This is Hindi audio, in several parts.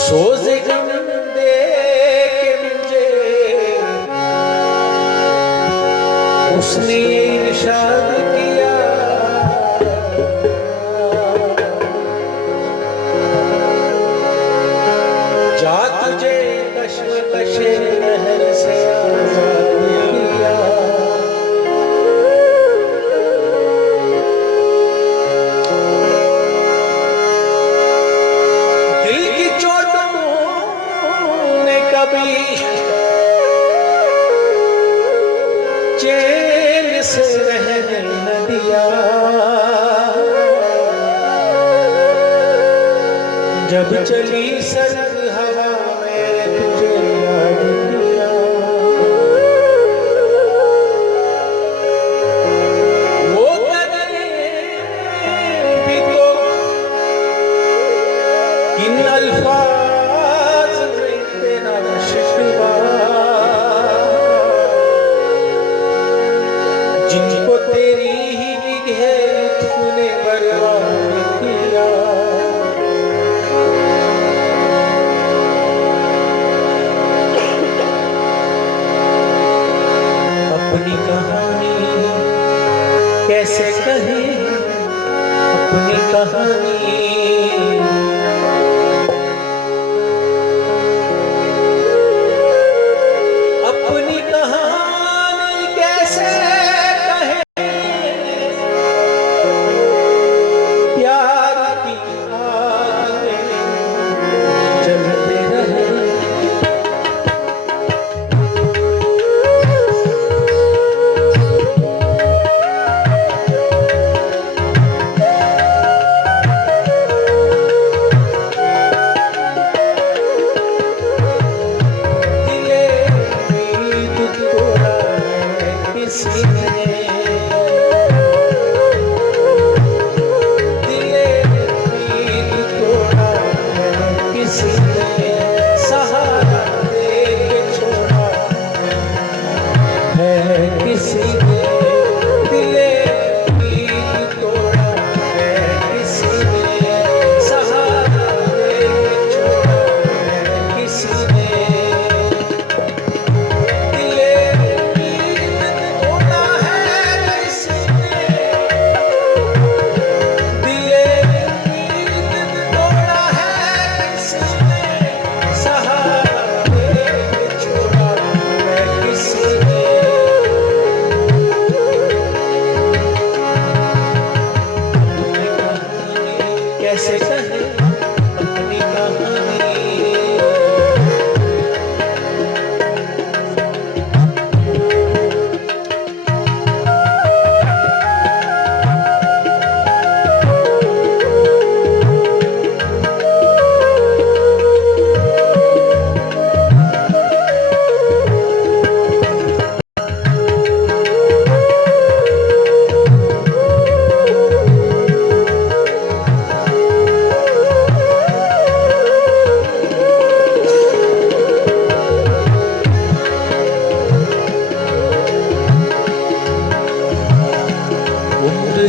सोज़े गम दे के मुझे उसने इरशाद किया, जा तुझे कश्मकशे लहर से आजाद किया। दिल की चोटों ने कभी चैन से रहने न दिया, जब चली सर्द हवा में तुझे याद किया। वो कदरें भी तो किन अल्फाज में तेरा शिकवा, जिनको तेरी ही निगाह तूने बर्बाद किया। अपनी कहानी कैसे कहे, अपनी कहानी अपनी कहानी कैसे कहे, प्यार की आग में जलते रहे। कैसे कहे अपनी कहानी,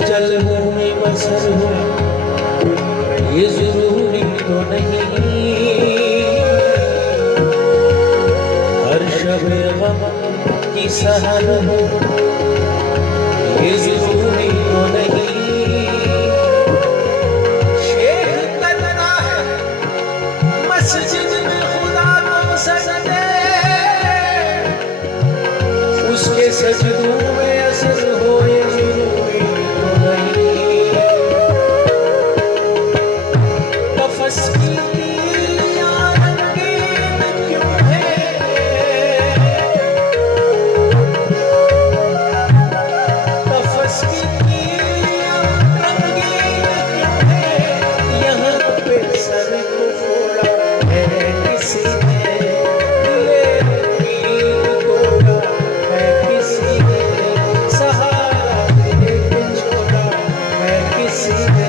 जल हूँ मैं बसर हूँ ये जरूरी तो नहीं, हर शब गम की सहर हूँ ये जरूरी तो नहीं। शेख करना है मस्जिद में खुदा को सजदे, उसके सजदों में असर हो ये जरूरी तो नहीं। तफस की तीलियां रंगीन क्यों है, तफस की तीलियां रंगीन क्यों है, यहाँ पे सर को फोड़ा है किसी ने, दिले नींद तोड़ा है किसी ने, सहारा दे के छोड़ा है किसी ने।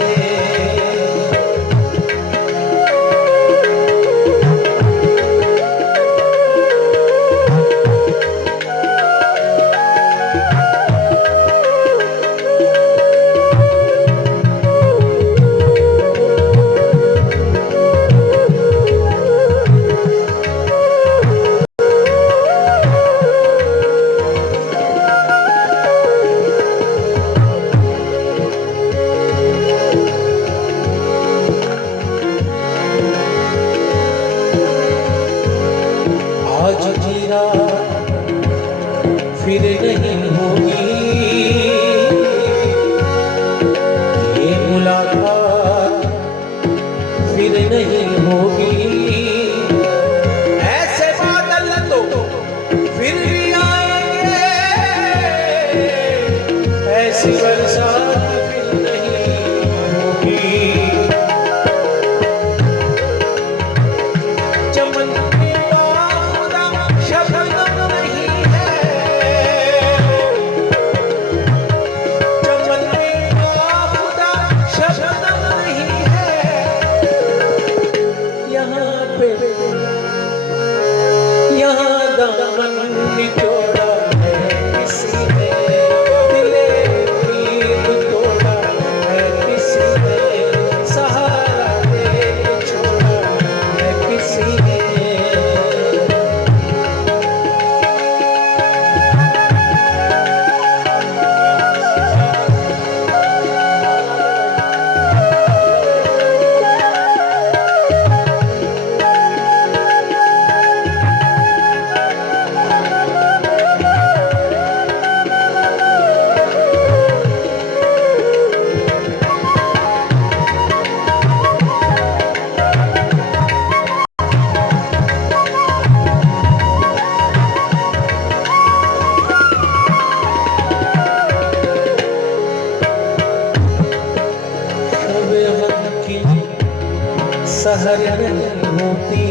सहर नहीं होती,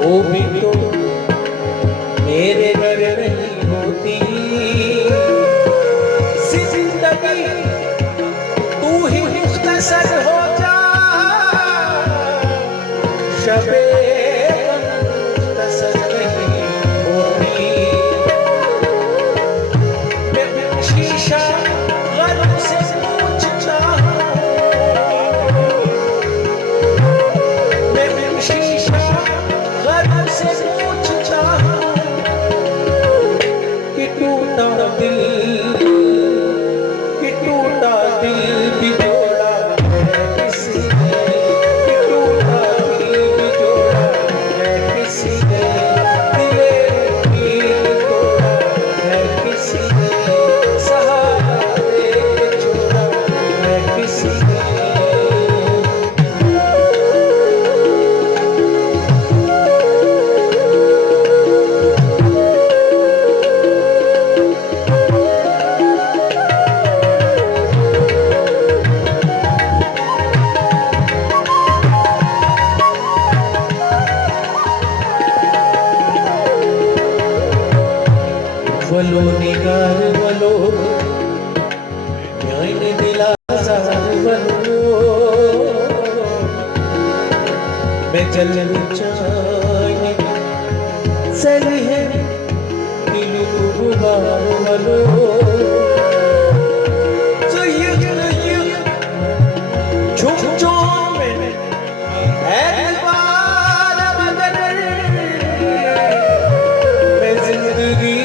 वो भी तो मेरे घर नहीं होती। जिंदगी तू ही मुख्तसर हो जा, शबे मुख्तसर नहीं होती। मैं शीशा गम से पूछता हूँ, मैं शीशा गम से पूछता हूँ कि टूटा दिल भी जोड़ा है किसी ने, कि टूटा दिल भी जोड़ा है किसी ने, दिले उम्मीद तोड़ा है किसी ने, सहारा दे के छोड़ा है किसी ने। वलो निगार वलो न्याय दिला जार वलो, मैं जल चाहे सही है दिल गुबार वलो। So you झुक जो में ऐतबार मगर मैं जिंदगी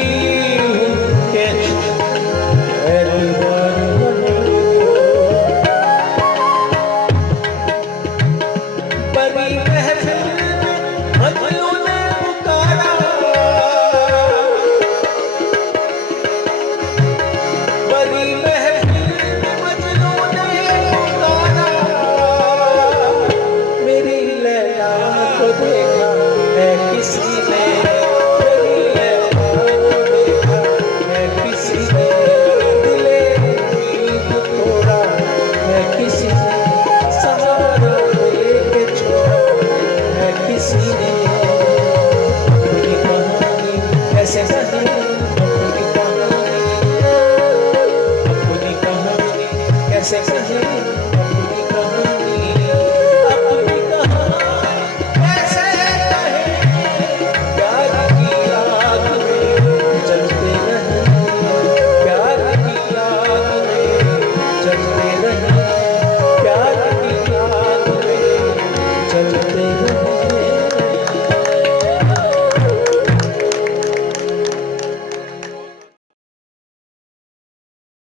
कैसे कहे